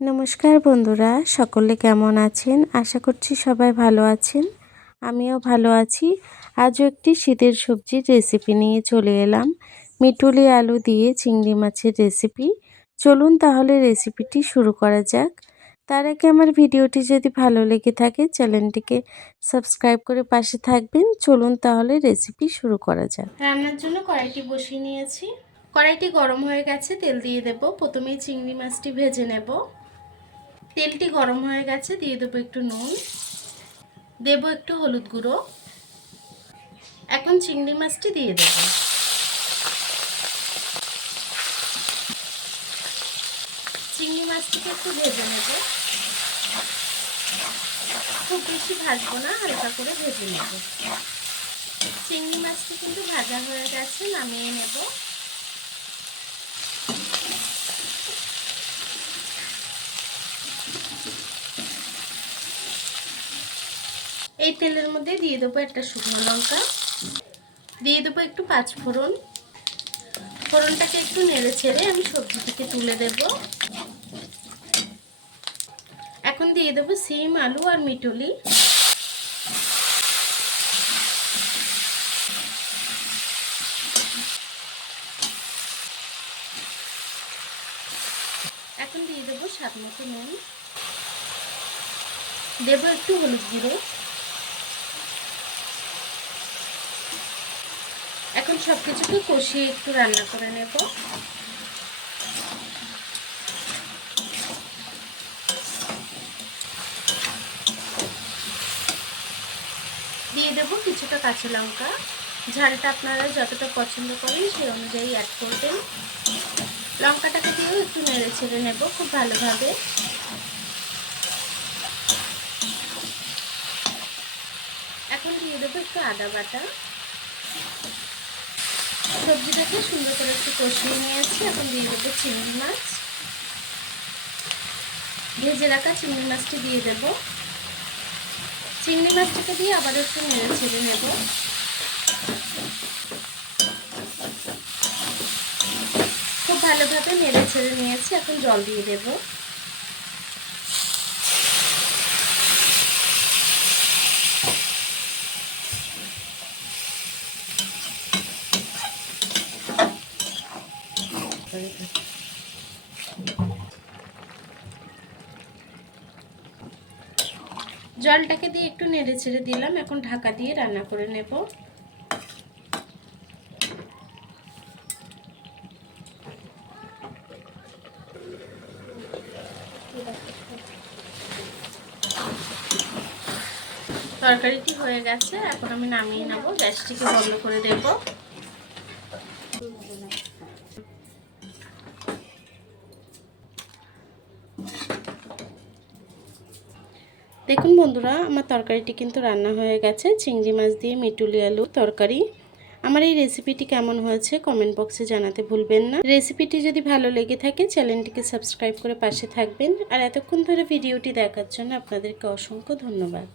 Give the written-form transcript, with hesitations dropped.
নমস্কার বন্ধুরা, সকলে কেমন আছেন? আশা করছি সবাই ভালো আছেন। আমিও ভালো আছি। আজও একটি শীতের সবজির রেসিপি নিয়ে চলে এলাম। মিটুলি আলু দিয়ে চিংড়ি মাছের রেসিপি। চলুন তাহলে রেসিপিটি শুরু করা যাক। তার আগে আমার ভিডিওটি যদি ভালো লেগে থাকে চ্যানেলটিকে সাবস্ক্রাইব করে পাশে থাকবেন। চলুন তাহলে রেসিপি শুরু করা যাক। রান্নার জন্য কড়াইটি বসিয়ে নিয়েছি। কড়াইটি গরম হয়ে গেছে, তেল দিয়ে দেব। প্রথমেই চিংড়ি মাছটি ভেজে নেব। তেলটি গরম হয়ে গেছে, দিয়ে দেবো একটু নুন, দেব একটু হলুদ গুঁড়ো। এখন চিংড়ি মাছটি দিয়ে দেব। চিংড়ি মাছটিকে একটু ভেজে নেব। খুব বেশি ভাজবো না, হালকা করে ভেজে নেব। চিংড়ি মাছটি কিন্তু ভাজা হয়ে গেছে, নামিয়ে নেব। এই তেলের মধ্যে দিয়ে দেবো একটা শুকনো লঙ্কা, দিয়ে দেবো একটু পাঁচফোড়ন। ফোড়নটাকে একটু নেড়ে ছেড়ে আমি সবজিটিকে তুলে দেব। এখন দিয়ে দেবো সিম, আলু আর মিটুলি। এখন দিয়ে দেবো স্বাদ মতো নুন, দেব একটু হলুদ গুঁড়ো। এখন সবকিছুকে কষিয়ে একটু রান্না করে নেব। দিয়ে দেব কিছুটা কাঁচা লঙ্কা। ঝালটা আপনারা যতটা পছন্দ করেন সেই অনুযায়ী অ্যাড করবেন। লঙ্কাটাকে দিয়েও একটু নেড়ে ছেড়ে নেব খুব ভালোভাবে। এখন দিয়ে দেবো একটু আদা বাটা। সবজিটাকে সুন্দর করে একটু কষিয়ে নিয়েছি। এখন দিয়ে দেবো চিংড়ি মাছ। ভেজে রাখা চিংড়ি মাছটি দিয়ে দেব। চিংড়ি মাছটাকে দিয়ে আবার একটু নেড়ে ছেড়ে নেব। খুব ভালোভাবে নেড়ে ছেড়ে নিয়েছি। এখন জল দিয়ে দেব। জলটাকে দিয়ে একটু নেড়ে ছেড়ে দিলাম। এখন ঢাকা দিয়ে রান্না করে নেব। তরকারিটি হয়ে গেছে, এখন আমি নামিয়ে নেব। গ্যাসটিকে বন্ধ করে দেব। দেখুন বন্ধুরা, আমার তরকারিটি কিন্তু রান্না হয়ে গেছে। চিংড়ি মাছ দিয়ে মিটুলি আলু তরকারি। আমার এই রেসিপিটি কেমন হয়েছে কমেন্ট বক্সে জানাতে ভুলবেন না। রেসিপিটি যদি ভালো লেগে থাকে চ্যানেলটিকে সাবস্ক্রাইব করে পাশে থাকবেন। আর এতক্ষণ ধরে ভিডিওটি দেখার জন্য আপনাদেরকে অসংখ্য ধন্যবাদ।